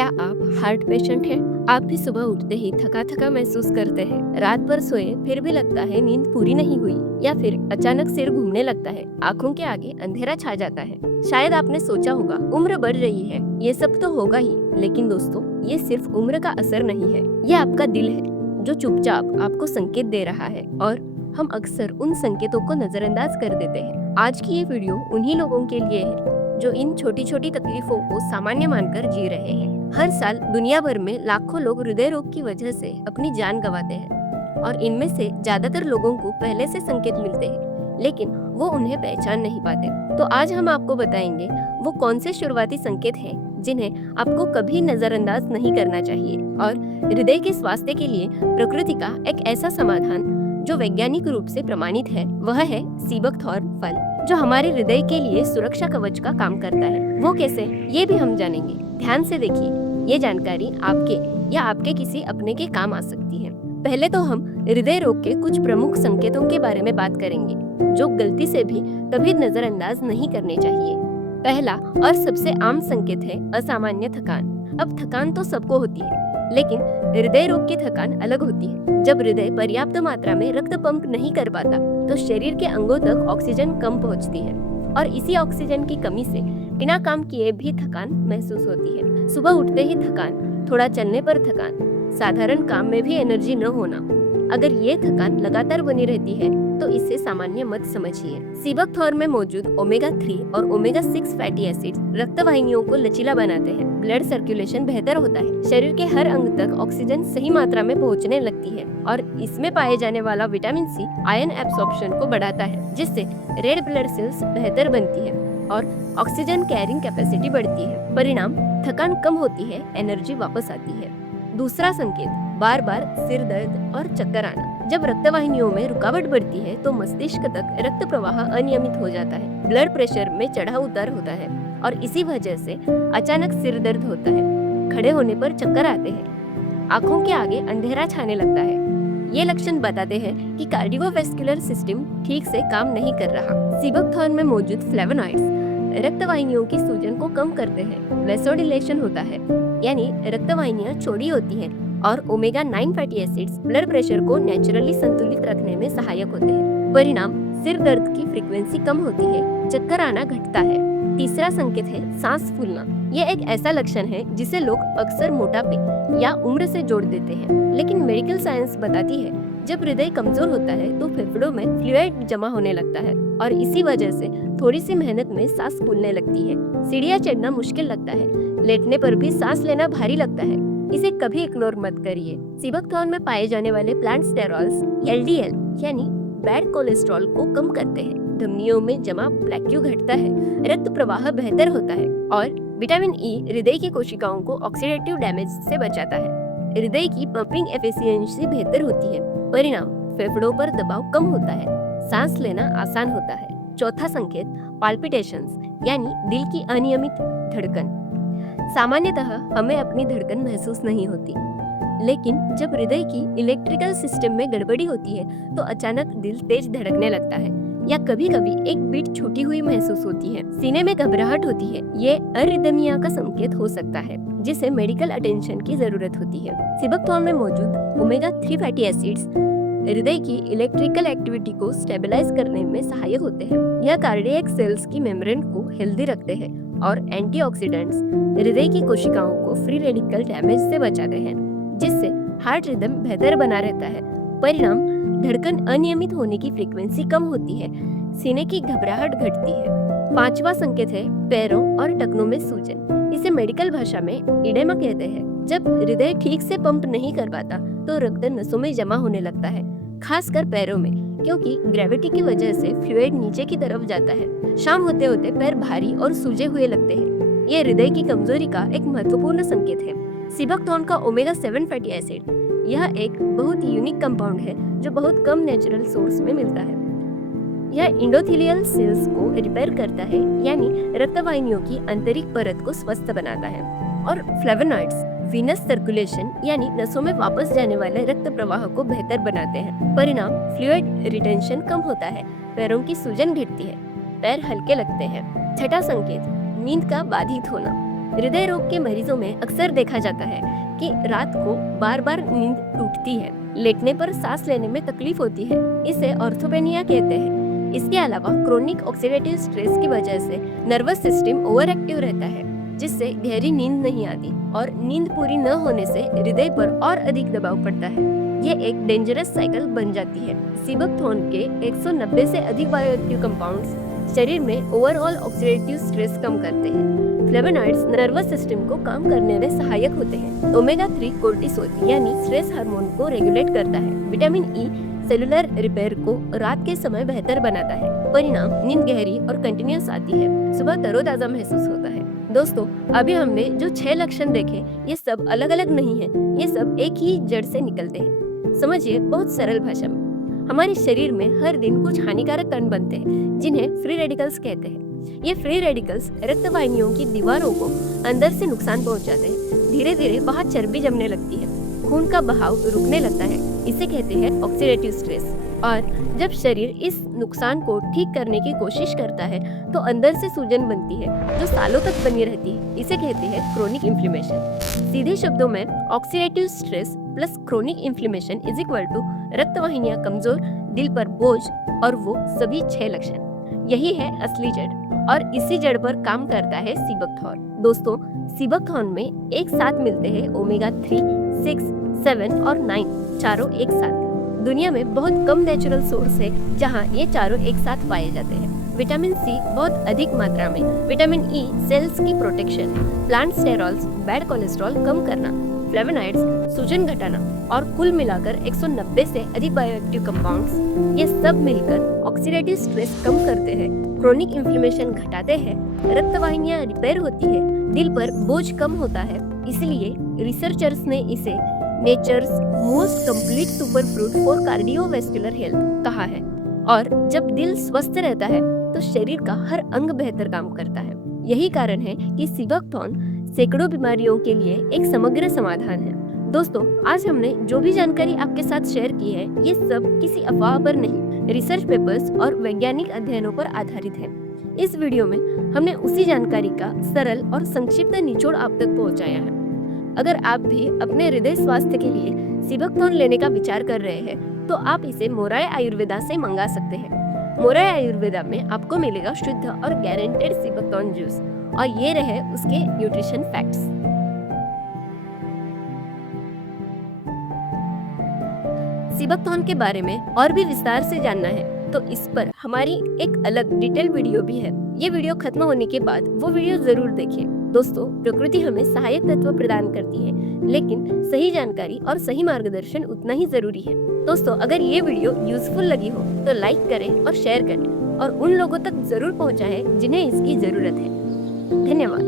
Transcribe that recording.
क्या आप heart patient हैं? आप भी सुबह उठते ही थका थका महसूस करते हैं, रात भर सोए फिर भी लगता है नींद पूरी नहीं हुई, या फिर अचानक सिर घूमने लगता है, आँखों के आगे अंधेरा छा जाता है। शायद आपने सोचा होगा उम्र बढ़ रही है, ये सब तो होगा ही, लेकिन दोस्तों ये सिर्फ उम्र का असर नहीं है, ये आपका दिल है जो चुपचाप आपको संकेत दे रहा है, और हम अक्सर उन संकेतों को नजरअंदाज कर देते हैं। आज की ये वीडियो उन्हीं लोगों के लिए है जो इन छोटी छोटी तकलीफों को सामान्य मानकर जी रहे हैं। हर साल दुनिया भर में लाखों लोग हृदय रोग की वजह से अपनी जान गंवाते हैं, और इनमें से ज्यादातर लोगों को पहले से संकेत मिलते हैं, लेकिन वो उन्हें पहचान नहीं पाते। तो आज हम आपको बताएंगे वो कौन से शुरुआती संकेत हैं जिन्हें आपको कभी नजरअंदाज नहीं करना चाहिए, और हृदय के स्वास्थ्य के लिए प्रकृति का एक ऐसा समाधान जो वैज्ञानिक रूप से प्रमाणित है, वह है सीबकथॉर्न फल, जो हमारे हृदय के लिए सुरक्षा कवच का काम करता है। वो कैसे, ये भी हम जानेंगे। ध्यान से देखिए, ये जानकारी आपके या आपके किसी अपने के काम आ सकती है। पहले तो हम हृदय रोग के कुछ प्रमुख संकेतों के बारे में बात करेंगे, जो गलती से भी कभी नजरअंदाज नहीं करने चाहिए। पहला और सबसे आम संकेत है असामान्य थकान। अब थकान तो सबको होती है, लेकिन हृदय रोग की थकान अलग होती है। जब हृदय पर्याप्त मात्रा में रक्त पंप नहीं कर पाता, तो शरीर के अंगों तक ऑक्सीजन कम पहुंचती है, और इसी ऑक्सीजन की कमी से बिना काम किए भी थकान महसूस होती है। सुबह उठते ही थकान, थोड़ा चलने पर थकान, साधारण काम में भी एनर्जी न होना। अगर ये थकान लगातार बनी रहती है तो इसे सामान्य मत समझिए। सीबकथॉर्न में मौजूद ओमेगा 3 और ओमेगा 6 फैटी एसिड्स रक्त वाहिनियों को लचीला बनाते हैं, ब्लड सर्कुलेशन बेहतर होता है, शरीर के हर अंग तक ऑक्सीजन सही मात्रा में पहुंचने लगती है, और इसमें पाए जाने वाला विटामिन सी आयन एब्सॉर्प्शन को बढ़ाता है, जिससे रेड ब्लड सेल्स बेहतर बनती है और ऑक्सीजन कैरिंग कैपेसिटी बढ़ती है। परिणाम, थकान कम होती है, एनर्जी वापस आती है। दूसरा संकेत, बार बार सिर दर्द और चक्कर आना। जब रक्तवाहिनियों में रुकावट बढ़ती है तो मस्तिष्क तक रक्त प्रवाह अनियमित हो जाता है, ब्लड प्रेशर में चढ़ाव उतार होता है, और इसी वजह से अचानक सिर दर्द होता है, खड़े होने पर चक्कर आते हैं, आंखों के आगे अंधेरा छाने लगता है। ये लक्षण बताते हैं कि कार्डियोवैस्कुलर सिस्टम ठीक से काम नहीं कर रहा। सीबकथॉर्न में मौजूद फ्लेवोनॉइड्स रक्तवाहिनियों की सूजन को कम करते हैं, वैसोडिलेशन होता है, यानी रक्तवाहिनियां चौड़ी होती हैं, और omega 9 fatty acids blood pressure को नेचुरली संतुलित रखने में सहायक होते हैं। परिणाम, सिर दर्द की फ्रीक्वेंसी कम होती है, चक्कर आना घटता है। तीसरा संकेत है सांस फूलना। यह एक ऐसा लक्षण है जिसे लोग अक्सर मोटापे या उम्र से जोड़ देते हैं, लेकिन मेडिकल साइंस बताती है जब हृदय कमजोर होता है तो फेफड़ों में फ्लूइड जमा होने लगता है, और इसी वजह से थोड़ी सी मेहनत में सांस फूलने लगती है। सीढ़ियां चढ़ना मुश्किल लगता है, लेटने पर भी सांस लेना भारी लगता है। इसे कभी इग्नोर मत करिए। सीबकथॉर्न में पाए जाने वाले प्लांट स्टेरॉल्स एलडीएल यानी बैड कोलेस्ट्रॉल को कम करते हैं, धमनियों में जमा प्लेक्यू घटता है, रक्त प्रवाह बेहतर होता है, और विटामिन ई हृदय की कोशिकाओं को ऑक्सीडेटिव डैमेज से बचाता है। हृदय की पंपिंग एफिशिएंसी बेहतर होती है। परिणाम, फेफड़ों पर दबाव कम होता है, सांस लेना आसान होता है। चौथा संकेत, पाल्पिटेशंस यानी दिल की अनियमित धड़कन। सामान्यतः हमें अपनी धड़कन महसूस नहीं होती, लेकिन जब हृदय की इलेक्ट्रिकल सिस्टम में गड़बड़ी होती है तो अचानक दिल तेज धड़कने लगता है, या कभी कभी एक बीट छूटी हुई महसूस होती है। सीने में घबराहट होती है, ये अरिदमिया का संकेत हो सकता है, जिसे मेडिकल अटेंशन की जरूरत होती है। सीबकथॉर्न में मौजूद ओमेगा 3 फैटी एसिड्स हृदय की इलेक्ट्रिकल एक्टिविटी को स्टेबलाइज करने में सहायक होते हैं। यह कार्डियक सेल्स की मेम्ब्रेन को हेल्दी रखते हैं, और एंटीऑक्सीडेंट्स हृदय की कोशिकाओं को फ्री रेडिकल डैमेज से बचाते हैं, जिससे हार्ट रिदम बेहतर बना रहता है। परिणाम, धड़कन अनियमित होने की फ्रीक्वेंसी कम होती है, सीने की घबराहट घटती है। पांचवा संकेत है पैरों और टखनों में सूजन। इसे मेडिकल भाषा में इडेमा कहते हैं। जब हृदय ठीक से पंप नहीं कर पाता तो रक्त नसों में जमा होने लगता है, खासकर पैरों में, क्योंकि ग्रेविटी की वजह से फ्लूइड नीचे की तरफ जाता है। शाम होते होते पैर भारी और सूजे हुए लगते हैं। ये हृदय की कमजोरी का एक महत्वपूर्ण संकेत है। सीबकथॉर्न का ओमेगा 7 फैटी एसिड, यह एक बहुत यूनिक कंपाउंड है जो बहुत कम नेचुरल सोर्स में मिलता है। यह इंडोथेलियल सेल्स को रिपेयर करता है, यानी रक्तवाहिनियों की आंतरिक परत को स्वस्थ बनाता है। और फ्लेवोनॉइड्स वीनस सर्कुलेशन यानी नसों में वापस जाने वाले रक्त प्रवाह को बेहतर बनाते हैं। परिणाम, फ्लूइड रिटेंशन कम होता है, पैरों की सूजन घटती है, पैर हल्के लगते हैं। छठा संकेत, नींद का बाधित होना। हृदय रोग के मरीजों में अक्सर देखा जाता है कि रात को बार बार नींद टूटती है, लेटने पर सांस लेने में तकलीफ होती है। इसे ऑर्थोपेनिया कहते हैं। इसके अलावा क्रोनिक ऑक्सीडेटिव स्ट्रेस की वजह से नर्वस सिस्टम ओवर एक्टिव रहता है, जिससे गहरी नींद नहीं आती और नींद पूरी न होने से हृदय पर और अधिक दबाव पड़ता है। ये एक डेंजरस साइकिल बन जाती है। सीबकथॉर्न के 190 से अधिक बायोएक्टिव कंपाउंड्स शरीर में ओवरऑल ऑक्सीडेटिव स्ट्रेस कम करते हैं। फ्लेवोनॉइड्स नर्वस सिस्टम को काम करने में सहायक होते हैं। ओमेगा 3 कोर्टिसोल यानी स्ट्रेस हार्मोन को रेगुलेट करता है। विटामिन ई सेलुलर रिपेयर को रात के समय बेहतर बनाता है। परिणाम नींद गहरी और कंटिन्यूअस आती है। सुबह तरोताजा महसूस होता है। दोस्तों, अभी हमने जो 6 लक्षण देखे, ये सब अलग अलग नहीं है, ये सब एक ही जड़ से निकलते हैं। समझिए बहुत सरल भाषा में, हमारे शरीर में हर दिन कुछ हानिकारक कण बनते हैं जिन्हें फ्री रेडिकल्स कहते हैं। ये फ्री रेडिकल्स रक्त वाहिनियों की दीवारों को अंदर से नुकसान पहुंचाते हैं। धीरे धीरे बाहर चर्बी जमने लगती है, खून का बहाव रुकने लगता है। इसे कहते हैं ऑक्सीडेटिव स्ट्रेस। और जब शरीर इस नुकसान को ठीक करने की कोशिश करता है तो अंदर से सूजन बनती है जो सालों तक बनी रहती है। इसे कहते हैं क्रोनिक इन्फ्लेमेशन। सीधे शब्दों में oxidative stress plus chronic inflammation is equal to रक्त वाहिनियां कमजोर, दिल पर बोझ और वो सभी 6 लक्षण। यही है असली जड़ और इसी जड़ पर काम करता है सीबकथॉर्न। दोस्तों, सीबकथॉर्न में एक साथ मिलते हैं ओमेगा 3, 6, 7 और 9 चारों एक साथ। दुनिया में बहुत कम नेचुरल सोर्स है जहां ये चारों एक साथ पाए जाते हैं। विटामिन सी बहुत अधिक मात्रा में, विटामिन ई सेल्स की protection, plant sterols bad cholesterol कम करना, फ्लेवोनॉइड्स सूजन घटाना और कुल मिलाकर 190 से अधिक बायोएक्टिव कंपाउंड्स, ये सब मिलकर ऑक्सीडेटिव स्ट्रेस कम करते हैं, क्रोनिक इन्फ्लेमेशन घटाते हैं, रक्त वाहिनियां रिपेयर होती है, दिल पर बोझ कम होता है। इसलिए रिसर्चर्स ने इसे nature's most complete super fruit for cardiovascular health कहा है। और जब दिल स्वस्थ रहता है तो शरीर का हर अंग बेहतर काम करता है। यही कारण है कि सीबकथॉर्न सैकड़ों बीमारियों के लिए एक समग्र समाधान है। दोस्तों, आज हमने जो भी जानकारी आपके साथ शेयर की है, ये सब किसी अफवाह पर नहीं, रिसर्च पेपर्स और वैज्ञानिक अध्ययनों पर आधारित है। इस वीडियो में हमने उसी जानकारी का सरल और संक्षिप्त निचोड़ आप तक पहुंचाया है। अगर आप भी अपने हृदय स्वास्थ्य के लिए सीबकथॉर्न लेने का विचार कर रहे हैं तो आप इसे मोराय आयुर्वेदा से मंगा सकते हैं। मोराय आयुर्वेदा में आपको मिलेगा शुद्ध और गारंटेड सीबकथॉर्न जूस। और ये रहे उसके न्यूट्रिशन फैक्ट्स। सीबकथॉर्न के बारे में और भी विस्तार से जानना है तो इस पर हमारी एक अलग डिटेल वीडियो भी है। ये वीडियो खत्म होने के बाद वो वीडियो जरूर देखें। दोस्तों, प्रकृति हमें सहायक तत्व प्रदान करती है, लेकिन सही जानकारी और सही मार्गदर्शन उतना ही जरूरी है। दोस्तों, अगर ये वीडियो यूजफुल लगी हो तो लाइक करें और शेयर करें और उन लोगों तक जरूर पहुंचाएं जिन्हें इसकी जरूरत है। धन्यवाद।